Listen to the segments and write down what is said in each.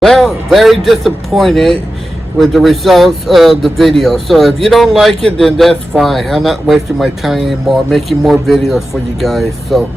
Well, very disappointed with the results of the video. So if you don't like it, then that's fine. I'm not wasting my time anymore making more videos for you guys. So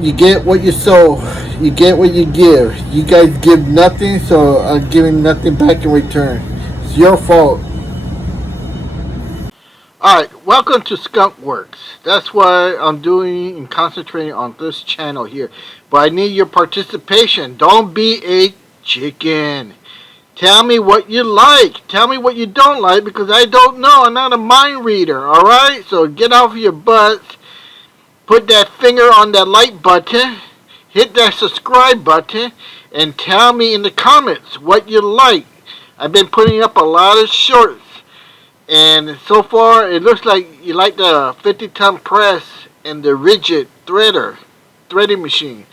you get what you sow, you get what you give. You guys give nothing, so I'm giving nothing back in return. It's your fault. Alright, welcome to Skunk Works. That's why I'm doing and concentrating on this channel here. But I need your participation. Don't be a chicken. Tell me what you like. Tell me what you don't like because I don't know. I'm not a mind reader, alright? So get off your butts. Put that finger on that like button. Hit that subscribe button. And tell me in the comments what you like. I've been putting up a lot of shorts. And so far, it looks like you like the 50-ton press and the rigid threading machine.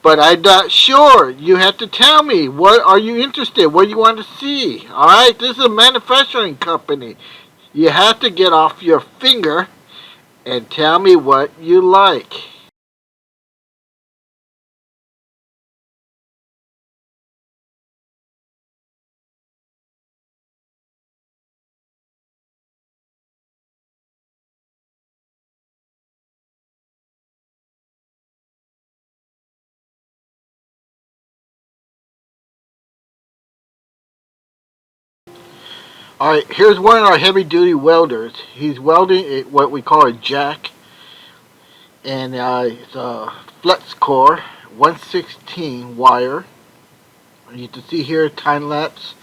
But I'm not sure. You have to tell me. What are you interested? What you want to see? Alright, this is a manufacturing company. You have to get off your finger and tell me what you like. Alright, here's one of our heavy duty welders. He's welding what we call a jack. And it's a flex core 116 wire. You can see here time lapse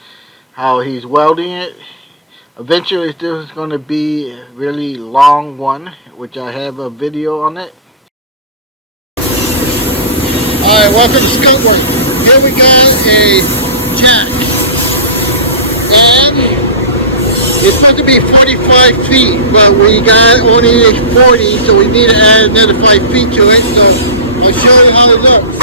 how he's welding it. Eventually this is going to be a really long one, which I have a video on it. Alright, welcome to Skunk Work. Here we got a jack. And it's supposed to be 45 feet, but we got only 40, so we need to add another 5 feet to it. So I'll show you how it looks.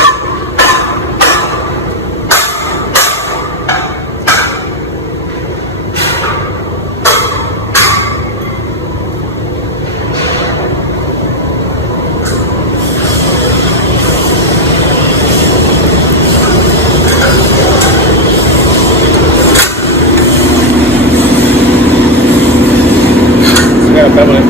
Yeah, definitely.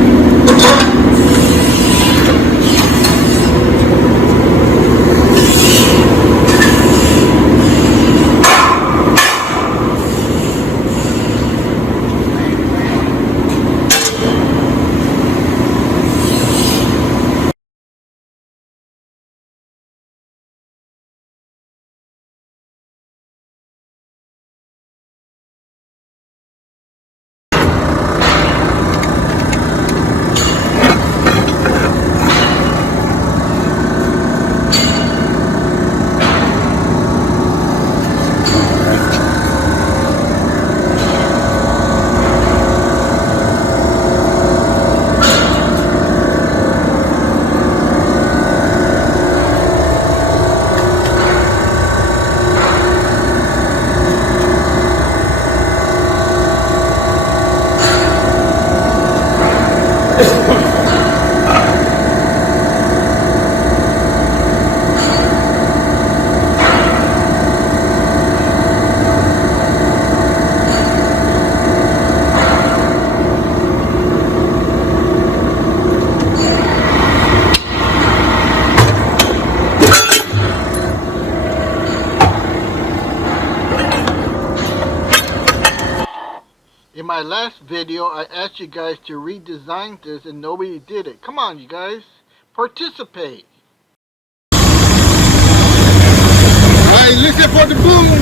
In my last video, I asked you guys to redesign this and nobody did it. Come on, you guys. Participate. Alright, listen for the boom.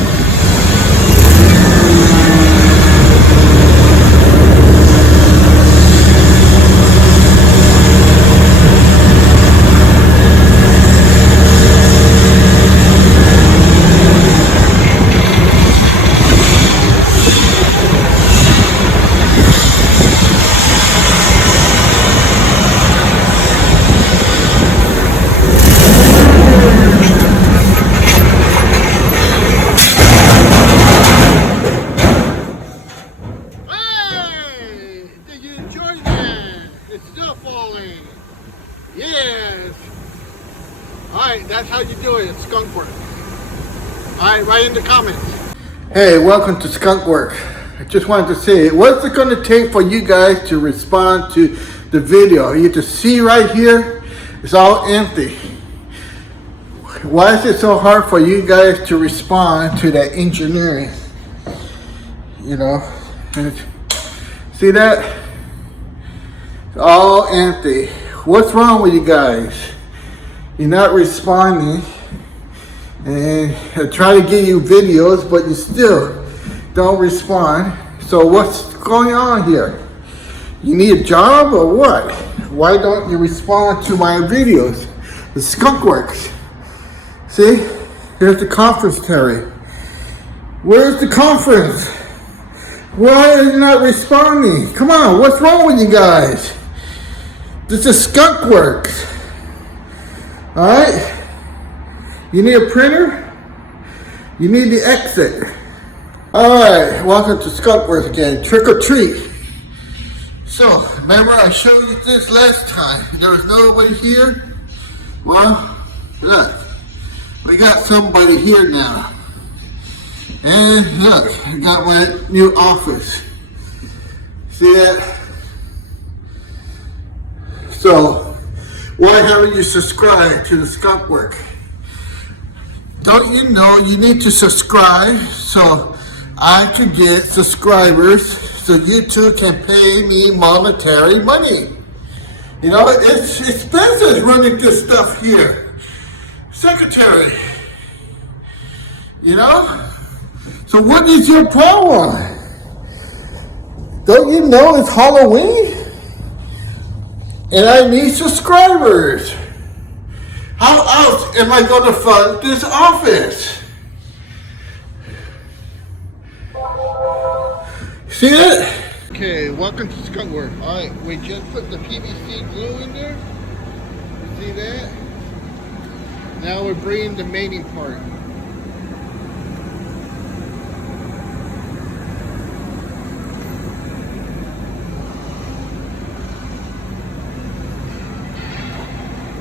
Yes. Alright, that's how you do it at Skunk Work. Alright, write in the comments. Hey, welcome to Skunk Work. I just wanted to say, what's it going to take for you guys to respond to the video? You can see right here, it's all empty. Why is it so hard for you guys to respond to that engineering? You know, and see that? It's all empty. What's wrong with you guys? You're not responding. And I try to give you videos, but you still don't respond. So what's going on here? You need a job or what? Why don't you respond to my videos? The Skunk Works. See, here's the conference, Terry. Where's the conference? Why are you not responding? Come on, what's wrong with you guys? This is Skunk Works. All right? You need a printer? You need the exit. All right, welcome to Skunk Works again. Trick or treat. So, remember I showed you this last time. There was nobody here. Well, look, we got somebody here now. And look, I got my new office. See that? So, why haven't you subscribed to the Skunk Work? Don't you know you need to subscribe so I can get subscribers so you two can pay me monetary money? You know, it's expensive running this stuff here. Secretary, you know? So what is your problem? Don't you know it's Halloween? And I need subscribers. How else am I going to fund this office? See it? Okay, welcome to Skunk Work. Alright, we just put the PVC glue in there. You see that? Now we're bringing the mating part.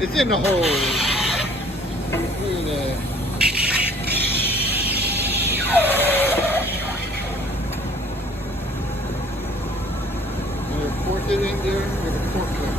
It's in the hole. Look at that. And we force it in there with a fork cup.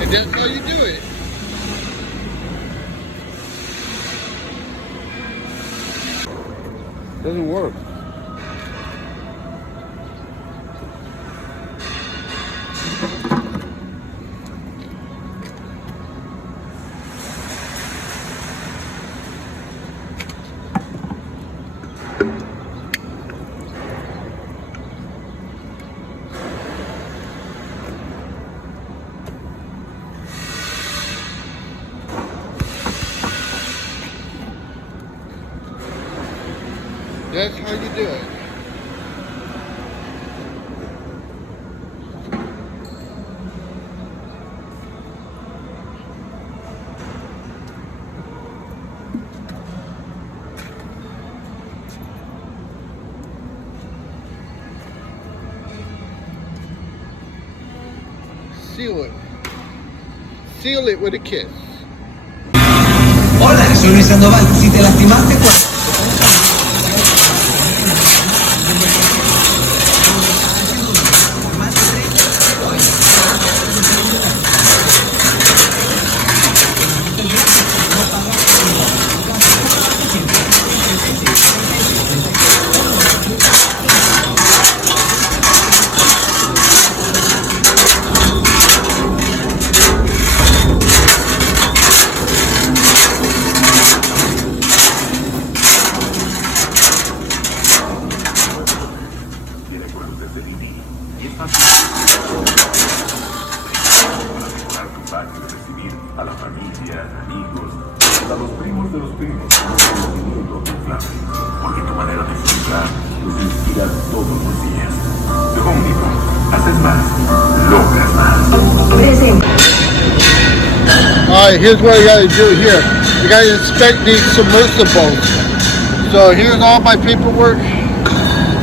And that's how you do it. Doesn't work. That's how you do it. Seal it. Seal it with a kiss. Hola, soy Luis Sandoval. Si te lastimaste, de vivir y es fácil para mejorar tu patio y recibir a la familia, amigos, hasta los primos de los primos. No solo minutos de clave, porque tu manera de expresar los inspira todos los días. De Home Depot, haces más, logras más. Alright, here's what I gotta do here. I gotta inspect these submersibles. So here's all my paperwork.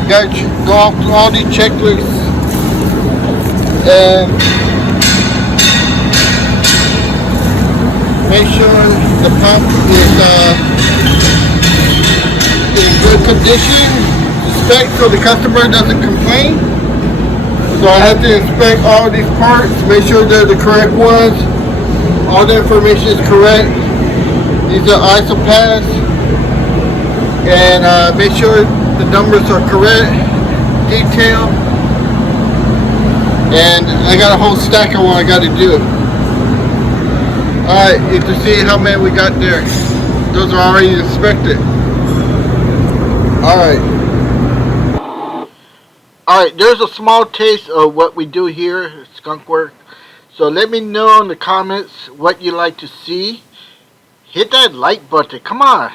Gotta go through all these checklists and make sure the pump is in good condition. Inspect so the customer doesn't complain. So I have to inspect all these parts, make sure they're the correct ones. All the information is correct. These are isopaths. And make sure the numbers are correct, detail. And I got a whole stack of what I got to do. Alright, you can see how many we got there. Those are already inspected. Alright, there's a small taste of what we do here at Skunk Work. So let me know in the comments what you like to see. Hit that like button, come on.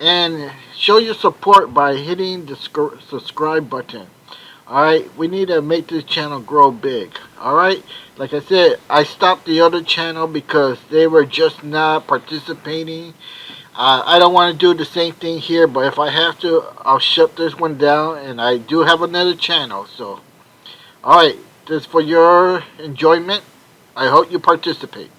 And show your support by hitting the subscribe button. Alright, we need to make this channel grow big. Alright, like I said, I stopped the other channel because they were just not participating. I don't want to do the same thing here, but if I have to, I'll shut this one down. And I do have another channel. So, alright, this is for your enjoyment. I hope you participate.